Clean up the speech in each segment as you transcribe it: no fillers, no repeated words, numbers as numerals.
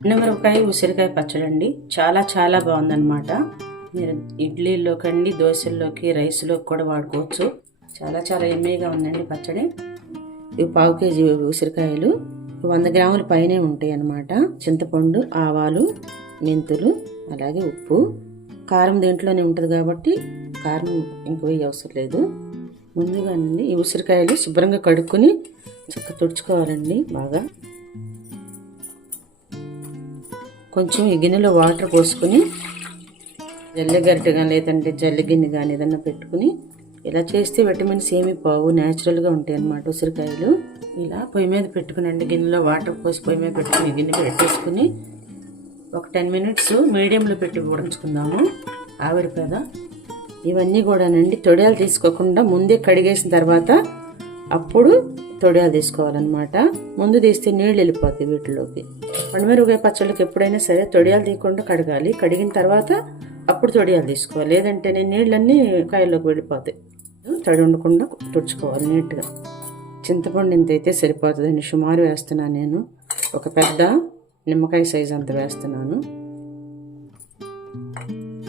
మిరపకాయ ఉసిరికాయ పచ్చడి అండి. చాలా చాలా బాగుందన్నమాట. మీరు ఇడ్లీలోకండి, దోశల్లోకి, రైస్లోకి కూడా వాడుకోవచ్చు. చాలా చాలా ఎమ్మీగా ఉందండి పచ్చడి. ఇవి 1/2 కేజీ ఉసిరికాయలు 100 గ్రాముల పైనే ఉంటాయి అన్నమాట. చింతపండు, ఆవాలు, మెంతులు, అలాగే ఉప్పు, కారం దీంట్లోనే ఉంటుంది కాబట్టి కారం ఇంక వేయ అవసరం లేదు. ముందుగానండి ఈ ఉసిరికాయలు శుభ్రంగా కడుక్కొని చక్కగా తుడుచుకోవాలండి. బాగా కొంచెం ఈ గిన్నెలో వాటర్ పోసుకుని జల్లెగరిటె కానీ లేదంటే జల్లి గిన్నె కానీ ఏదన్నా పెట్టుకుని ఇలా చేస్తే విటమిన్స్ ఏమి పోవు, న్యాచురల్గా ఉంటాయి అన్నమాట ఉసిరికాయలు. ఇలా పొయ్యి మీద పెట్టుకునండి, గిన్నెలో వాటర్ పోసి పొయ్యి మీద పెట్టుకుని గిన్నె పెట్టేసుకుని ఒక 10 మినిట్స్ మీడియంలో పెట్టి ఉడికించుకుందాము ఆవిరి మీద. ఇవన్నీ కూడానండి తొడియాలు తీసుకోకుండా ముందే కడిగేసిన తర్వాత అప్పుడు తొడియాలు తీసుకోవాలన్నమాట. ముందు తీస్తే నీళ్ళు వెళ్ళిపోతాయి వీటిలోకి. పండుమిరపకాయ పచ్చళ్ళకి ఎప్పుడైనా సరే తొడియాలు తీయకుండా కడగాలి. కడిగిన తర్వాత అప్పుడు తొడియాలు తీసుకోవాలి, లేదంటే నీళ్ళన్నీ కాయల్లోకి వెళ్ళిపోతాయి. తడి ఉండకుండా తుడుచుకోవాలి నీట్గా. చింతపండు ఇంత అయితే సరిపోతుందండి, సుమారు వేస్తున్నాను నేను. ఒక పెద్ద నిమ్మకాయ సైజు అంత వేస్తున్నాను.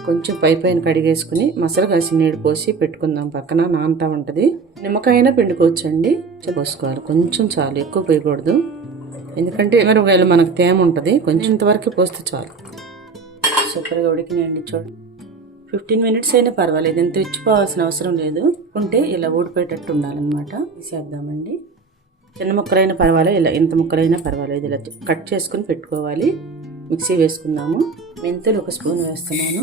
కొంచెం పైన కడిగేసుకుని మసాలా కాసి నీళ్ళు పోసి పెట్టుకుందాం. పక్కన నానుతా ఉంటుంది. నిమ్మకాయ అయినా పిండుకోవచ్చండి. పోసుకోవాలి కొంచెం, చాలు, ఎక్కువ పోయకూడదు. ఎందుకంటే మిరపకాయలు మనకు తేమ ఉంటుంది. కొంచెం ఇంతవరకు పోస్తే చాలు. సూపర్గా ఉడికినాయండి. చూడండి, 15 మినిట్స్ అయినా పర్వాలేదు, ఇంత ఇచ్చిపోవాల్సిన అవసరం లేదు. ఉంటే ఇలా ఊడిపోయేటట్టు ఉండాలన్నమాట. తీసేద్దామండి. చిన్న ముక్కలైనా పర్వాలేదు, ఇలా ఇంత ముక్కలైనా పర్వాలేదు, ఇలా కట్ చేసుకుని పెట్టుకోవాలి. మిక్సీ వేసుకుందాము. మెంతులు 1 స్పూన్ వేస్తున్నాను.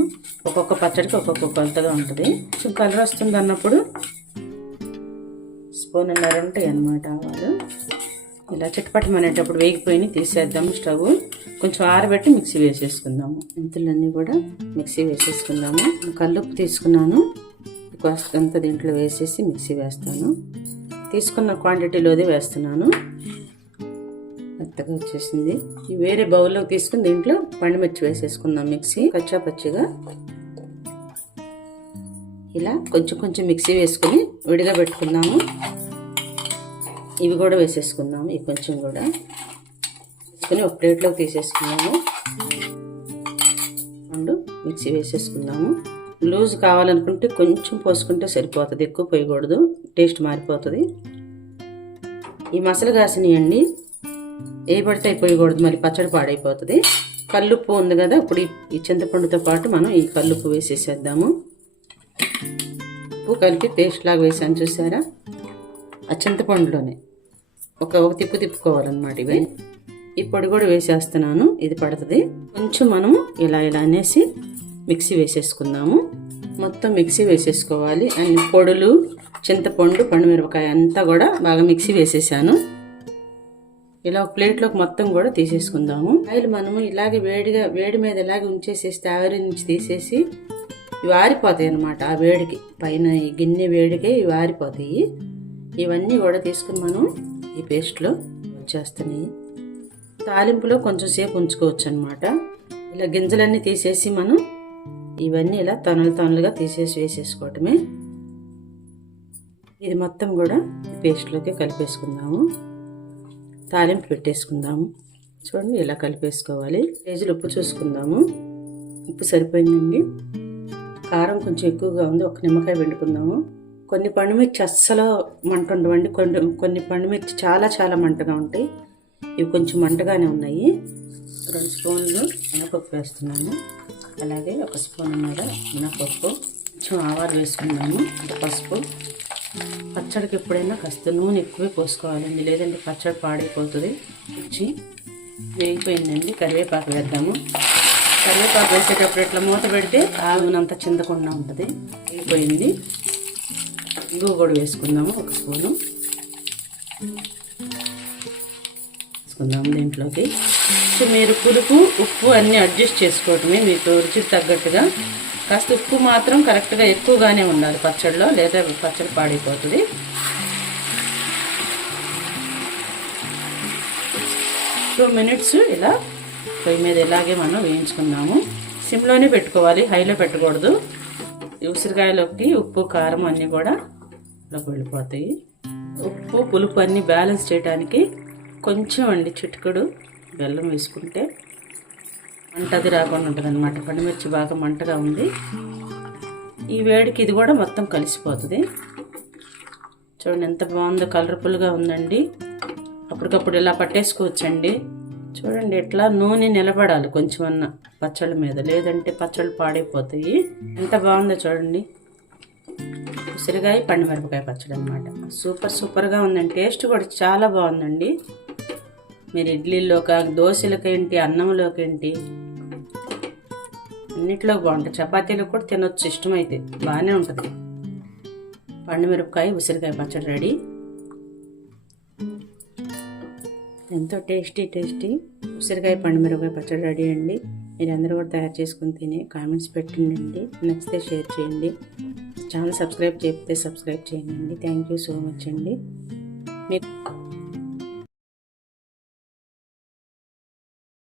ఒక్కొక్క పచ్చడికి ఒక్కొక్క కొలతగా ఉంటుంది. కొంచెం కలర్ వస్తుంది అన్నప్పుడు 1.5 స్పూన్ ఉంటాయి అన్నమాట ఆవాలు. ఇలా చిటపటమనేటప్పుడు వేగిపోయి తీసేద్దాము. స్టవ్ కొంచెం ఆరబెట్టి మిక్సీ వేసేసుకుందాము. మెంతులన్నీ కూడా మిక్సీ వేసేసుకుందాము. కల్లుప్పు తీసుకున్నాను, అంత దీంట్లో వేసేసి మిక్సీ వేస్తాను. తీసుకున్న క్వాంటిటీలోదే వేస్తున్నాను. మెత్తగా వచ్చేసింది. వేరే బౌల్లోకి తీసుకుని దీంట్లో పండుమిర్చి వేసేసుకుందాం. మిక్సీ కచ్చా పచ్చిగా ఇలా కొంచెం కొంచెం మిక్సీ వేసుకుని విడిగా పెట్టుకుందాము. ఇవి కూడా వేసేసుకుందాము. ఇవి కొంచెం కూడా వేసుకుని ఒక ప్లేట్లోకి తీసేసుకుందాము. రెండు మిక్సీ వేసేసుకుందాము. లూజ్ కావాలనుకుంటే కొంచెం పోసుకుంటే సరిపోతుంది, ఎక్కువ పోయకూడదు, టేస్ట్ మారిపోతుంది. ఈ మసాలా కాసినాయండి, ఏ పడితే అయిపోయకూడదు, మరి పచ్చడి పాడైపోతుంది. కల్లుప్పు ఉంది కదా, ఇప్పుడు ఈ చింతపండుతో పాటు మనం ఈ కల్లుప్పు వేసేసేద్దాము. ఉప్పు కలిపి పేస్ట్ లాగా వేసాను చూసారా, ఆ చింతపండులోనే ఒక తిప్పు తిప్పుకోవాలన్నమాట. ఇవి ఈ పొడి కూడా వేసేస్తున్నాను, ఇది పడుతుంది. కొంచెం మనం ఇలా అనేసి మిక్సీ వేసేసుకుందాము. మొత్తం మిక్సీ వేసేసుకోవాలి. అన్ని పొడులు, చింతపండు, పండుమిరపకాయ అంతా కూడా బాగా మిక్సీ వేసేసాను. ఇలా ఒక ప్లేట్లోకి మొత్తం కూడా తీసేసుకుందాము. కాయలు మనము ఇలాగే వేడి మీద ఇలాగే ఉంచేసేసి ఆవిరి నుంచి తీసేసి ఇవి ఆరిపోతాయి అన్నమాట. ఆ వేడికి పైన ఈ గిన్నె వేడికి ఇవి ఆరిపోతాయి. ఇవన్నీ కూడా తీసుకుని మనం ఈ పేస్ట్లో వచ్చేస్తున్నాయి. తాలింపులో కొంచెం సేపు ఉంచుకోవచ్చు అన్నమాట. ఇలా గింజలన్నీ తీసేసి మనం ఇవన్నీ ఇలా తొనలుగా తీసేసి వేసేసుకోవటమే. ఇది మొత్తం కూడా పేస్ట్లోకి కలిపేసుకుందాము. తాలింపు పెట్టేసుకుందాము. చూడండి, ఇలా కలిపేసుకోవాలి. కేజీలు ఉప్పు చూసుకుందాము. ఉప్పు సరిపోయిందండి. కారం కొంచెం ఎక్కువగా ఉంది, ఒక నిమ్మకాయ పిండుకుందాము. కొన్ని పండుమిర్చి అస్సలు మంట ఉండవండి, కొన్ని పండుమిర్చి చాలా చాలా మంటగా ఉంటాయి. ఇవి కొంచెం మంటగానే ఉన్నాయి. 2 స్పూన్లు మినపప్పు వేస్తున్నాము. అలాగే 1 స్పూన్ మీద మినపప్పు, కొంచెం ఆవాలు వేసుకుందాము. పసుపు. పచ్చడికి ఎప్పుడైనా కాస్త నూనె ఎక్కువే పోసుకోవాలండి, లేదంటే పచ్చడి పాడైపోతుంది. వచ్చి వేగిపోయిందండి. కరివేపాకు వేద్దాము. కరివేపాకు వేసేటప్పుడు ఇట్లా మూత పెడితే ఆ నూనె అంతా చిందకుండా ఉంటుంది. వేగిపోయింది. ఇంగువ కూడా వేసుకుందాము. 1 స్పూను వేసుకుందాము దీంట్లోకి. మీరు పులుపు, ఉప్పు అన్నీ అడ్జస్ట్ చేసుకోవటమే, మీకు రుచికి తగ్గట్టుగా. కాస్త ఉప్పు మాత్రం కరెక్ట్గా ఎక్కువగానే ఉండాలి పచ్చడిలో, లేదా పచ్చడి పాడైపోతుంది. టూ మినిట్స్ ఇలా పొయ్యి మీద ఇలాగే మనం వేయించుకుందాము. సిమ్లోనే పెట్టుకోవాలి, హైలో పెట్టకూడదు. ఉసిరికాయలోకి ఉప్పు, కారం అన్నీ కూడా ఇలా వెళ్ళిపోతాయి. ఉప్పు, పులుపు అన్నీ బ్యాలెన్స్ చేయడానికి కొంచెం చిటికెడు బెల్లం వేసుకుంటే మంటది రాకుండా ఉంటుంది అనమాట. పండుమిర్చి బాగా మంటగా ఉంది. ఈ వేడికి ఇది కూడా మొత్తం కలిసిపోతుంది. చూడండి ఎంత బాగుందో, కలర్ఫుల్గా ఉందండి. అప్పటికప్పుడు ఇలా పట్టేసుకోవచ్చండి. చూడండి ఎట్లా నూనె నిలబడాలి కొంచెం అన్న పచ్చళ్ళ మీద, లేదంటే పచ్చళ్ళు పాడైపోతాయి. ఎంత బాగుందో చూడండి. ఉసిరికాయ పండుమిరపకాయ పచ్చడి అనమాట. సూపర్గా ఉందండి. టేస్ట్ కూడా చాలా బాగుందండి. మీరు ఇడ్లీలోకి, దోశలకేంటి, అన్నంలోకేంటి, అన్నిట్లో బాగుంటుంది. చపాతీలకు కూడా తినొచ్చు ఇష్టమైతే, బాగానే ఉంటుంది. పండుమిరపకాయ ఉసిరికాయ పచ్చడి రెడీ. ఎంతో టేస్టీ ఉసిరికాయ పండుమిరపకాయ పచ్చడి రెడీ అండి. మీరందరూ కూడా తయారు చేసుకుని తిని కామెంట్స్ పెట్టండి. నచ్చితే షేర్ చేయండి. ఛానల్ సబ్స్క్రైబ్ చేయకపోతే సబ్స్క్రైబ్ చేయండి. థ్యాంక్ యూ సో మచ్ అండి. మీకు